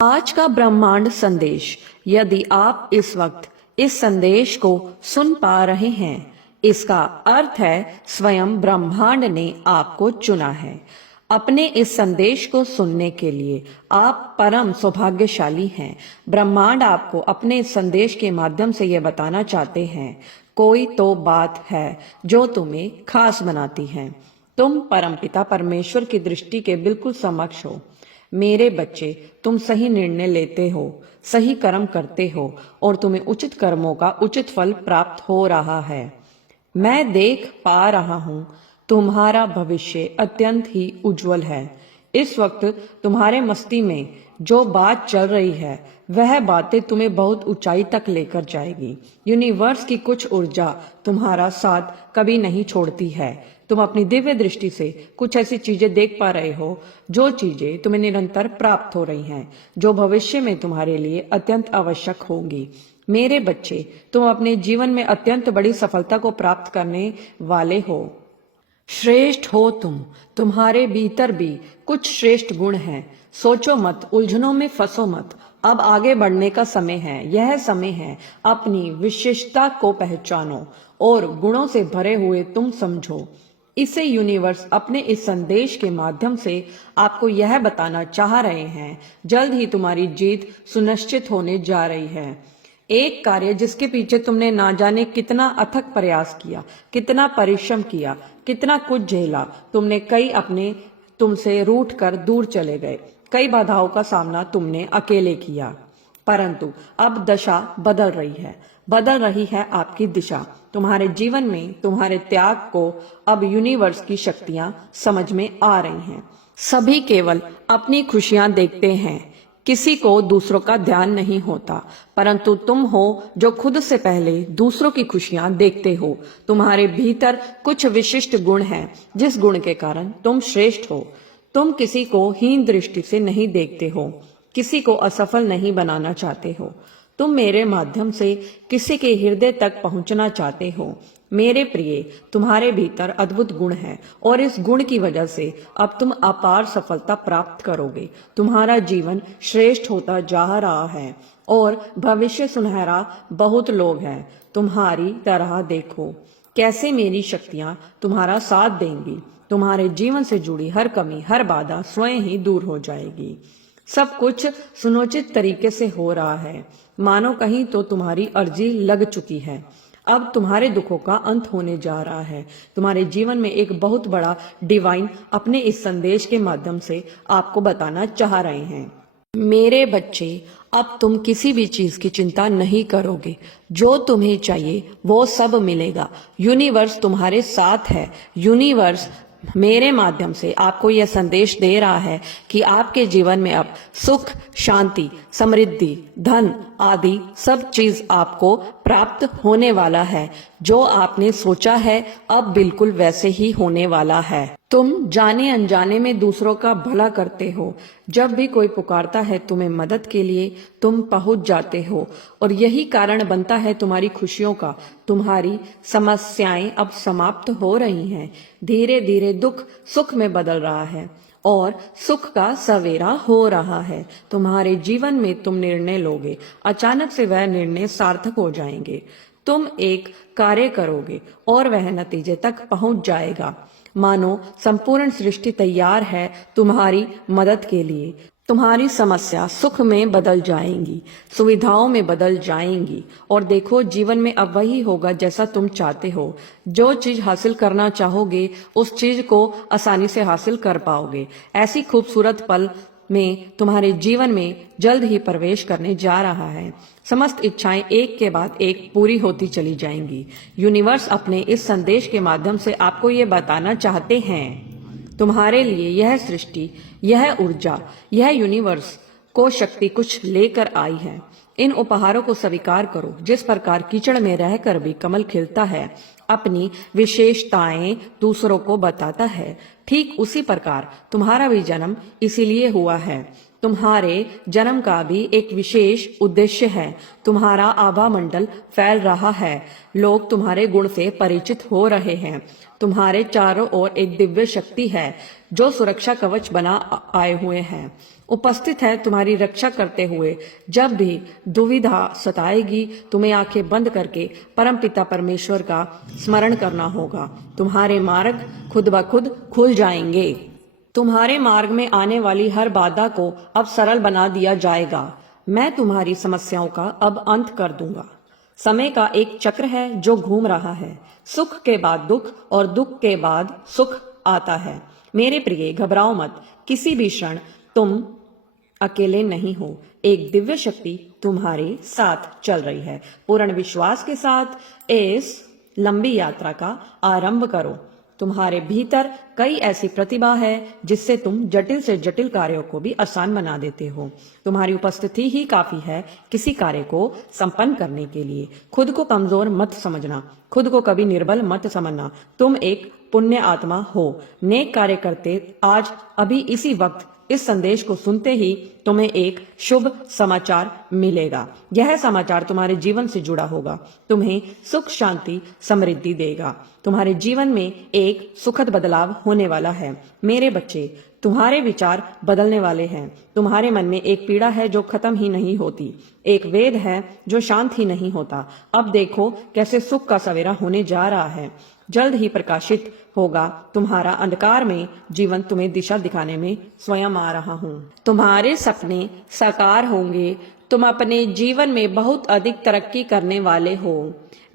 आज का ब्रह्मांड संदेश, यदि आप इस वक्त इस संदेश को सुन पा रहे हैं, इसका अर्थ है स्वयं ब्रह्मांड ने आपको चुना है। अपने इस संदेश को सुनने के लिए आप परम सौभाग्यशाली हैं। ब्रह्मांड आपको अपने इस संदेश के माध्यम से यह बताना चाहते हैं, कोई तो बात है जो तुम्हें खास बनाती है। तुम परमपिता परमेश्वर की दृष्टि के बिल्कुल समक्ष हो। मेरे बच्चे, तुम सही निर्णय लेते हो, सही कर्म करते हो और तुम्हें उचित कर्मों का उचित फल प्राप्त हो रहा है। मैं देख पा रहा हूँ, तुम्हारा भविष्य अत्यंत ही उज्जवल है। इस वक्त तुम्हारे मस्ती में जो बात चल रही है, वह बातें तुम्हें बहुत ऊंचाई तक लेकर जाएगी। यूनिवर्स की कुछ ऊर्जा तुम्हारा साथ कभी नहीं छोड़ती है। तुम अपनी दिव्य दृष्टि से कुछ ऐसी चीजें देख पा रहे हो, जो चीजें तुम्हें निरंतर प्राप्त हो रही हैं, जो भविष्य में तुम्हारे लिए अत्यंत आवश्यक होंगी। मेरे बच्चे, तुम अपने जीवन में अत्यंत बड़ी सफलता को प्राप्त करने वाले हो। श्रेष्ठ हो तुम। तुम्हारे भीतर भी कुछ श्रेष्ठ गुण हैं। सोचो मत, उलझनों में फंसो मत। अब आगे बढ़ने का समय है। यह समय है अपनी विशेषता को पहचानो और गुणों से भरे हुए तुम समझो। इसे यूनिवर्स अपने इस संदेश के माध्यम से आपको यह बताना चाह रहे हैं, जल्द ही तुम्हारी जीत सुनिश्चित होने जा रही है। एक कार्य जिसके पीछे तुमने ना जाने कितना अथक प्रयास किया, कितना परिश्रम किया, कितना कुछ झेला। तुमने कई अपने तुमसे रूठ कर दूर चले गए। कई बाधाओं का सामना तुमने अकेले किया, परंतु अब दशा बदल रही है। बदल रही है आपकी दिशा। तुम्हारे जीवन में तुम्हारे त्याग को अब यूनिवर्स की शक्तियां समझ में आ रही हैं। सभी केवल अपनी खुशियां देखते हैं, किसी को दूसरों का ध्यान नहीं होता, परंतु तुम हो जो खुद से पहले दूसरों की खुशियां देखते हो। तुम्हारे भीतर कुछ विशिष्ट गुण हैं, जिस गुण के कारण तुम श्रेष्ठ हो। तुम किसी को हीन दृष्टि से नहीं देखते हो, किसी को असफल नहीं बनाना चाहते हो। तुम मेरे माध्यम से किसी के हृदय तक पहुंचना चाहते हो। मेरे प्रिय, तुम्हारे भीतर अद्भुत गुण है और इस गुण की वजह से अब तुम अपार सफलता प्राप्त करोगे। तुम्हारा जीवन श्रेष्ठ होता जा रहा है और भविष्य सुनहरा। बहुत लोग हैं तुम्हारी तरह। देखो कैसे मेरी शक्तियां तुम्हारा साथ देंगी। तुम्हारे जीवन से जुड़ी हर कमी, हर बाधा स्वयं ही दूर हो जाएगी। सब कुछ सुनियोजित तरीके से हो रहा है, मानो कहीं तो तुम्हारी अर्जी लग चुकी है। अब तुम्हारे दुखों का अंत होने जा रहा है। तुम्हारे जीवन में एक बहुत बड़ा डिवाइन अपने इस संदेश के माध्यम से आपको बताना चाह रहे हैं। मेरे बच्चे, अब तुम किसी भी चीज की चिंता नहीं करोगे। जो तुम्हें चाहिए वो सब मिलेगा। यूनिवर्स तुम्हारे साथ है। यूनिवर्स मेरे माध्यम से आपको यह संदेश दे रहा है कि आपके जीवन में अब सुख, शांति, समृद्धि, धन आदि सब चीज आपको प्राप्त होने वाला है। जो आपने सोचा है अब बिल्कुल वैसे ही होने वाला है। तुम जाने अनजाने में दूसरों का भला करते हो। जब भी कोई पुकारता है तुम्हें मदद के लिए, तुम पहुंच जाते हो और यही कारण बनता है तुम्हारी खुशियों का। तुम्हारी समस्याएं अब समाप्त हो रही हैं। धीरे धीरे दुख सुख में बदल रहा है और सुख का सवेरा हो रहा है। तुम्हारे जीवन में तुम निर्णय लोगे, अचानक से वह निर्णय सार्थक हो जाएंगे। तुम एक कार्य करोगे और वह नतीजे तक पहुंच जाएगा। मानो संपूर्ण सृष्टि तैयार है तुम्हारी मदद के लिए। तुम्हारी समस्या सुख में बदल जाएंगी, सुविधाओं में बदल जाएंगी और देखो जीवन में अब वही होगा जैसा तुम चाहते हो। जो चीज हासिल करना चाहोगे उस चीज को आसानी से हासिल कर पाओगे। ऐसी खूबसूरत पल में तुम्हारे जीवन में जल्द ही प्रवेश करने जा रहा है। समस्त इच्छाएं एक के बाद एक पूरी होती चली जाएंगी। यूनिवर्स अपने इस संदेश के माध्यम से आपको ये बताना चाहते हैं, तुम्हारे लिए यह सृष्टि, यह ऊर्जा, यह यूनिवर्स को शक्ति कुछ लेकर आई है। इन उपहारों को स्वीकार करो। जिस प्रकार कीचड़ में रहकर भी कमल खिलता है, अपनी विशेषताएं दूसरों को बताता है, ठीक उसी प्रकार तुम्हारा भी जन्म इसीलिए हुआ है। तुम्हारे जन्म का भी एक विशेष उद्देश्य है। तुम्हारा आभा मंडल फैल रहा है, लोग तुम्हारे गुण से परिचित हो रहे हैं। तुम्हारे चारों ओर एक दिव्य शक्ति है जो सुरक्षा कवच बना आए हुए हैं, उपस्थित है तुम्हारी रक्षा करते हुए। जब भी दुविधा सताएगी, तुम्हें आंखें बंद करके परमपिता परमेश्वर का स्मरण करना होगा। तुम्हारे मार्ग खुद ब खुद खुल जाएंगे। तुम्हारे मार्ग में आने वाली हर बाधा को अब सरल बना दिया जाएगा। मैं तुम्हारी समस्याओं का अब अंत कर दूंगा। समय का एक चक्र है जो घूम रहा है। सुख के बाद दुख और दुख के बाद सुख आता है। मेरे प्रिय, घबराओ मत। किसी भी क्षण तुम अकेले नहीं हो। एक दिव्य शक्ति तुम्हारे साथ चल रही है। पूर्ण विश्वास के साथ इस लंबी यात्रा का आरंभ करो। तुम्हारे भीतर कई ऐसी प्रतिभा है जिससे तुम जटिल से जटिल कार्यों को भी आसान बना देते हो। तुम्हारी उपस्थिति ही काफी है किसी कार्य को संपन्न करने के लिए। खुद को कमजोर मत समझना, खुद को कभी निर्बल मत समझना। तुम एक पुण्य आत्मा हो। नेक कार्य करते आज अभी इसी वक्त इस संदेश को सुनते ही तुम्हें एक शुभ समाचार मिलेगा। यह समाचार तुम्हारे जीवन से जुड़ा होगा, तुम्हें सुख शांति समृद्धि देगा। तुम्हारे जीवन में एक सुखद बदलाव होने वाला है। मेरे बच्चे, तुम्हारे विचार बदलने वाले हैं। तुम्हारे मन में एक पीड़ा है जो खत्म ही नहीं होती, एक वेद है जो शांत ही नहीं होता। अब देखो कैसे सुख का सवेरा होने जा रहा है। जल्द ही प्रकाशित होगा तुम्हारा अंधकार में जीवन। तुम्हें दिशा दिखाने में स्वयं आ रहा हूँ। तुम्हारे सपने साकार होंगे। तुम अपने जीवन में बहुत अधिक तरक्की करने वाले हो।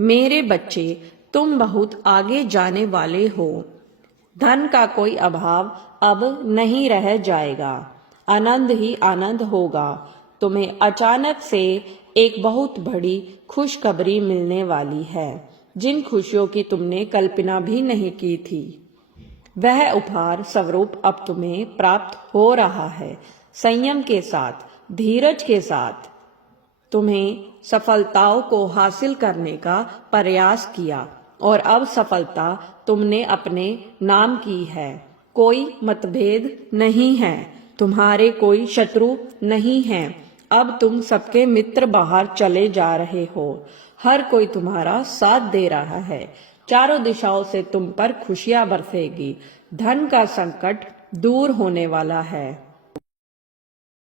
मेरे बच्चे, तुम बहुत आगे जाने वाले हो। धन का कोई अभाव अब नहीं रह जाएगा। आनंद ही आनंद होगा। तुम्हें अचानक से एक बहुत बड़ी खुशखबरी मिलने वाली है, जिन खुशियों की तुमने कल्पना भी नहीं की थी। वह उपहार स्वरूप अब तुम्हें प्राप्त हो रहा है। संयम के साथ, धीरज के साथ तुम्हें सफलताओं को हासिल करने का प्रयास किया और अब सफलता तुमने अपने नाम की है। कोई मतभेद नहीं है, तुम्हारे कोई शत्रु नहीं है। अब तुम सबके मित्र बाहर चले जा रहे हो। हर कोई तुम्हारा साथ दे रहा है। चारों दिशाओं से तुम पर खुशियां बरसेगी। धन का संकट दूर होने वाला है।